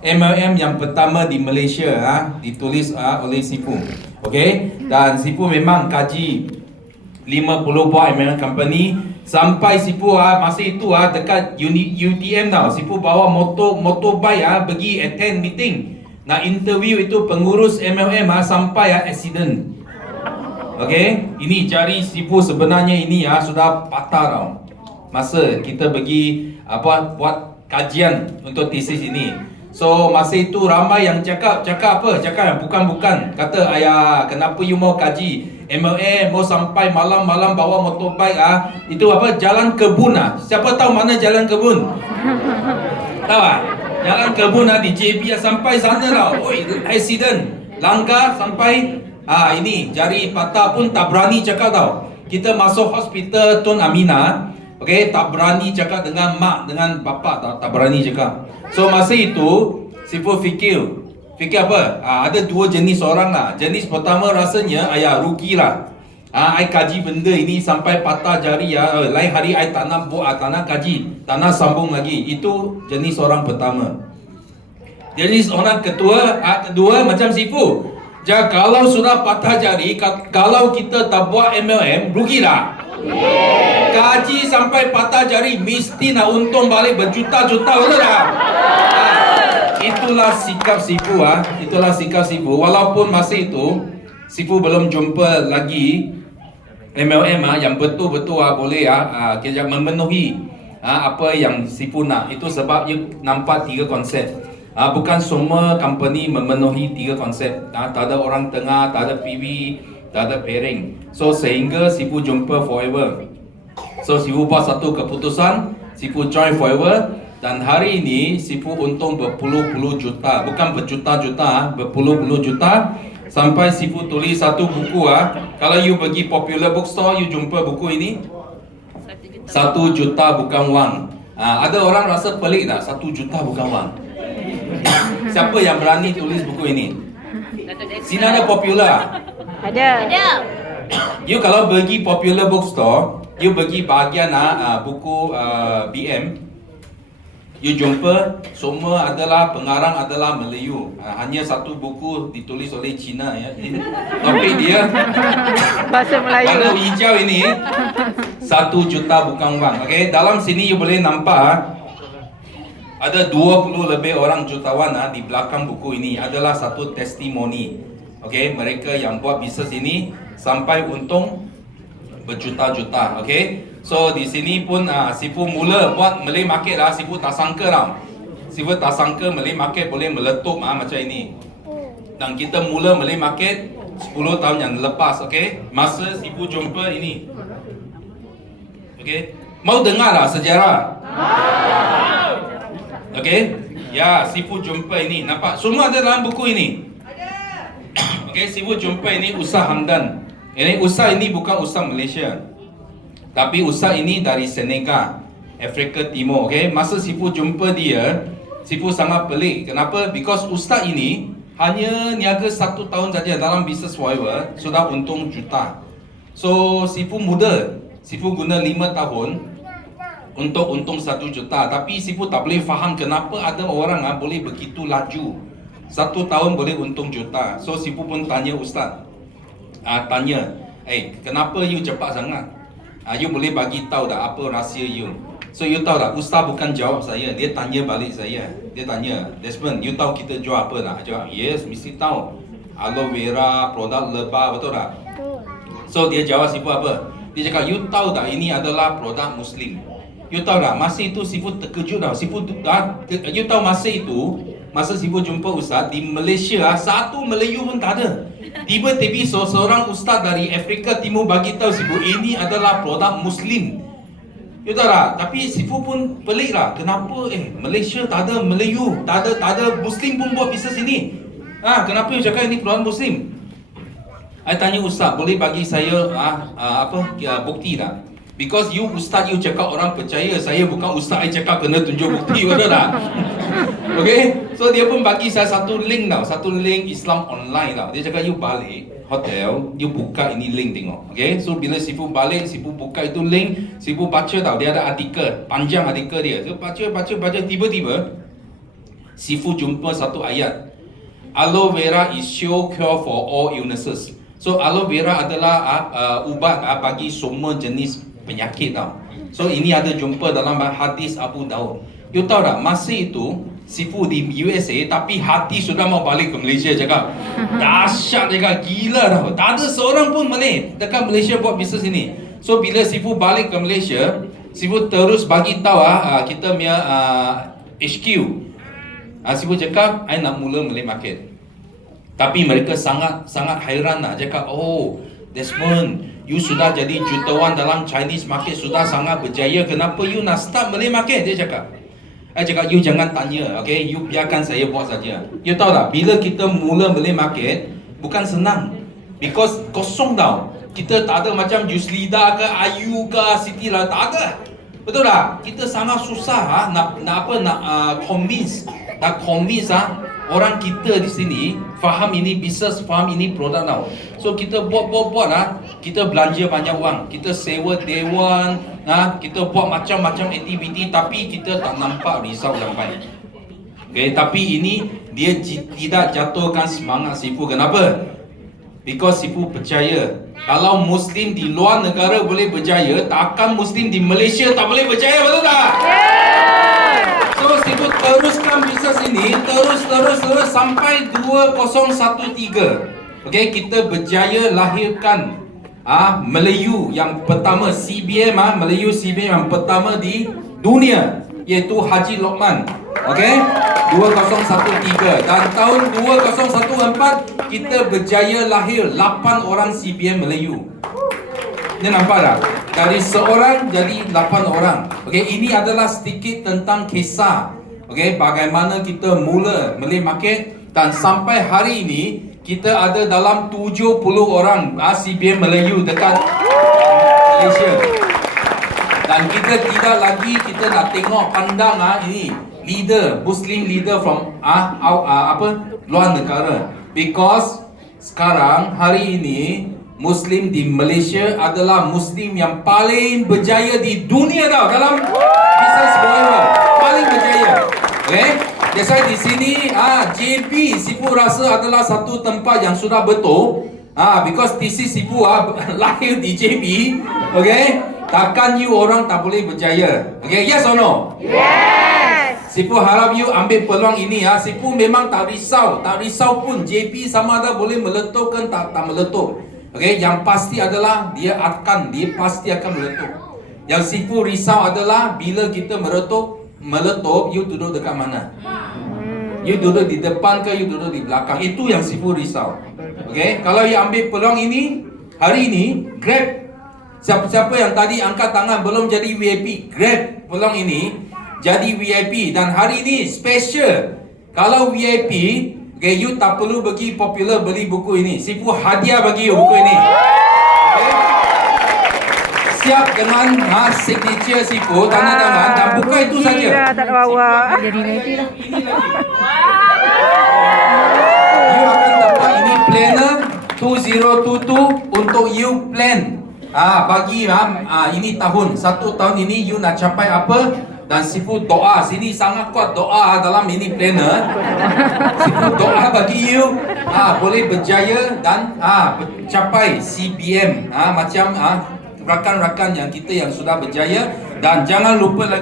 MLM yang pertama di Malaysia, ditulis oleh Sifu. Okey, dan Sifu memang kaji 50 buah MLM company sampai Sifu masa itu dekat UTM tau. Sifu bawa motorbike pergi attend meeting. Nak interview itu pengurus MLM sampai accident. Okey, ini jari Sifu sebenarnya ini sudah patah tau. Masa kita pergi buat kajian untuk tesis ini. So masa itu ramai yang cakap apa? Cakap yang bukan. Kata, ayah, kenapa you mau kaji MLM, mau sampai malam-malam bawa motorbike itu apa? Jalan kebun Siapa tahu mana jalan kebun? Tahu Jalan kebun di JB sampai sana tau. Oi, accident. Langgar sampai ini jari patah pun tak berani cakap tau. Kita masuk hospital Tun Amina. Okey, tak berani cakap dengan mak, dengan bapa, tak berani cakap. So masa itu Sifu fikir apa? Ada dua jenis orang lah. Jenis pertama rasanya ayah rugi lah. I kaji benda ini sampai patah jari lain hari I tak nak buat, tak nak kaji, tak nak sambung lagi. Itu jenis orang pertama. Jenis orang kedua macam Sifu. Kalau sudah patah jari, kalau kita tak buat MLM, rugilah. Kaji sampai patah jari mesti nak untung balik berjuta-juta, betul tak? Itulah sikap Sifu Itulah sikap Sifu. Walaupun masa itu Sifu belum jumpa lagi MLM yang betul-betul boleh kita memenuhi apa yang Sifu nak. Itu sebab you nampak 3 konsep. Bukan semua company memenuhi 3 konsep. Tak ada orang tengah, tak ada PV, tak ada pairing. So sehingga Sifu jumpa Forever. So Sifu buat satu keputusan, Sifu join Forever. Dan hari ini Sifu untung berpuluh-puluh juta. Bukan berjuta-juta, berpuluh-puluh juta. Sampai Sifu tulis satu buku Kalau you pergi Popular Bookstore, you jumpa buku ini 1 juta bukan wang. Ada orang rasa pelik tak? 1 juta bukan wang. Siapa yang berani tulis buku ini? Sini ada Popular? Ada. You kalau pergi Popular Bookstore, you pergi bahagian buku BM, you jumpa semua adalah pengarang adalah Melayu. Hanya satu buku ditulis oleh Cina tapi dia Bahasa Melayu. warna hijau ini 1 juta bukan wang. Okey, dalam sini you boleh nampak ada 20 lebih orang jutawan di belakang buku ini adalah satu testimoni. Okey, mereka yang buat bisnes ini sampai untung berjuta-juta. Okey. So di sini pun Sifu mula buat Malay market Sifu tak sangka tau. Sifu tak sangka Malay market boleh meletup macam ini. Dan kita mula Malay market 10 tahun yang lepas. Okey. Masa Sifu jumpa ini. Okey. Mau dengar sejarah? Okey. Ya, Sifu jumpa ini. Nampak? Semua ada dalam buku ini. Okey, Sifu jumpa ini Usaha Hamdan. Ini usaha ini bukan usaha Malaysia. Tapi usaha ini dari Senegal, Afrika Timur. Okay? Masa Sifu jumpa dia, Sifu sangat pelik. Kenapa? Because ustaz ini hanya niaga 1 tahun saja dalam bisnes Forever, sudah untung juta. So Sifu muda, Sifu guna 5 tahun untuk untung 1 juta. Tapi Sifu tak boleh faham kenapa ada orang boleh begitu laju. 1 tahun boleh untung juta. So Sifu pun tanya ustaz. Tanya, kenapa you cepat sangat? You boleh bagi tahu tak apa rahsia you? So you tahu tak, ustaz bukan jawab saya, dia tanya balik saya. Dia tanya, Desmond, you tahu kita jual apa tak? Jawab, yes, mesti tahu. Aloe vera, produk lebah, betul tak? So dia jawab Sifu apa? Dia cakap, you tahu tak ini adalah produk Muslim? You tahu tak, masa itu Sifu terkejut tau. You tahu masa Sifu jumpa ustaz di Malaysia, satu Melayu pun tak ada. Tiba-tiba seorang ustaz dari Afrika Timur bagi tahu Sifu ini adalah produk Muslim. You tahu tak? Tapi Sifu pun pelik lah. Kenapa Malaysia tak ada Melayu, tak ada Muslim pun buat bisnes ini? Kenapa you cakap ini produk Muslim? I tanya ustaz, boleh bagi saya bukti tak? Because you ustaz, you cakap orang percaya. Saya bukan ustaz, I cakap kena tunjuk bukti, betul tak? Okay, so dia pun bagi saya satu link tau, satu link Islam online tau. Dia cakap you balik hotel, you buka ini link tengok. Okay, so bila Sifu balik, Sifu buka itu link, Sifu baca tau, dia ada artikel, panjang artikel dia. So baca, tiba-tiba Sifu jumpa satu ayat. Aloe vera is sure cure for all illnesses. So aloe vera adalah ubat bagi semua jenis penyakit tau. So ini ada jumpa dalam hadis Abu Daud. You tahu tak, masa itu Sifu di USA tapi hati sudah mau balik ke Malaysia cakap. Dahsyat cakap, gila tau. Tak ada seorang pun Malay dekat Malaysia buat bisnes ini. So bila Sifu balik ke Malaysia, Sifu terus bagi tahu kita punya HQ. Sifu cakap, I nak mula Malay market. Tapi mereka sangat hairan nak cakap, oh Desmond, you sudah jadi jutawan dalam Chinese market, sudah sangat berjaya, kenapa you nak start Malay market? Dia cakap. I cakap, you jangan tanya, okay? You biarkan saya buat saja. You tahu tak, bila kita mula Malay market, bukan senang. Because kosong tau. Kita tak ada macam Juslida ke, Ayu ke, Siti lah, tak ada. Betul tak? Kita sangat susah nak convince. Nak convince orang kita di sini faham ini bisnes, faham ini produk tau. So kita buat kita belanja banyak wang, kita sewa dewan, kita buat macam-macam aktiviti tapi kita tak nampak result yang baik. Okay, tapi ini dia tidak jatuhkan semangat Sifu. Kenapa? Because Sifu percaya kalau Muslim di luar negara boleh berjaya, takkan Muslim di Malaysia tak boleh berjaya, betul tak? So Sifu teruskan bisnes ini terus sampai 2013. Okay, kita berjaya lahirkan Melayu yang pertama, CBM Melayu CBM yang pertama di dunia, iaitu Haji Lokman. Okay, 2013 dan tahun 2014 kita berjaya lahir 8 orang CBM Melayu. Ni nampak tak? Dari seorang jadi 8 orang. Okay, ini adalah sedikit tentang kisah. Okay, bagaimana kita mula Malay market dan sampai hari ini kita ada dalam 70 orang CBM Melayu dekat Malaysia. Dan kita tidak lagi kita nak tengok pandang ini leader, Muslim leader from luar negara. Because sekarang hari ini Muslim di Malaysia adalah Muslim yang paling berjaya di dunia tau, dalam business world, paling berjaya. Okay? That's why di sini JB Sifu rasa adalah satu tempat yang sudah betul. Because TC Sifu lahir di JB. Okay? Takkan you orang tak boleh berjaya. Okay? Yes or no? Yes. Sifu harap you ambil peluang ini. Sifu memang tak risau pun JB sama ada boleh meletup ke tak meletup. Okay? Yang pasti adalah dia pasti akan meletup. Yang Sifu risau adalah bila kita meletup, you duduk dekat mana? You duduk di depan ke you duduk di belakang? Itu yang Sifu risau. Okay? Kalau you ambil peluang ini, hari ini, grab. Siapa-siapa yang tadi angkat tangan belum jadi VIP, grab peluang ini, jadi VIP. Dan hari ini special. Kalau VIP, okay, you tak perlu pergi Popular beli buku ini. Sifu hadiah bagi you buku ini. Okay? Siap dengan signature Sifu, tanda tangan dan buka itu saja. Tak ada bawa. Jadi nanti dah. You akan dapat ini planner 2022 untuk you plan. Bagi ini tahun, 1 tahun ini you nak capai apa? Dan Sifu doa, sini sangat kuat doa dalam ini planner. Sifu doa bagi you boleh berjaya dan capai CBM macam rakan-rakan yang kita yang sudah berjaya. Dan jangan lupa lagi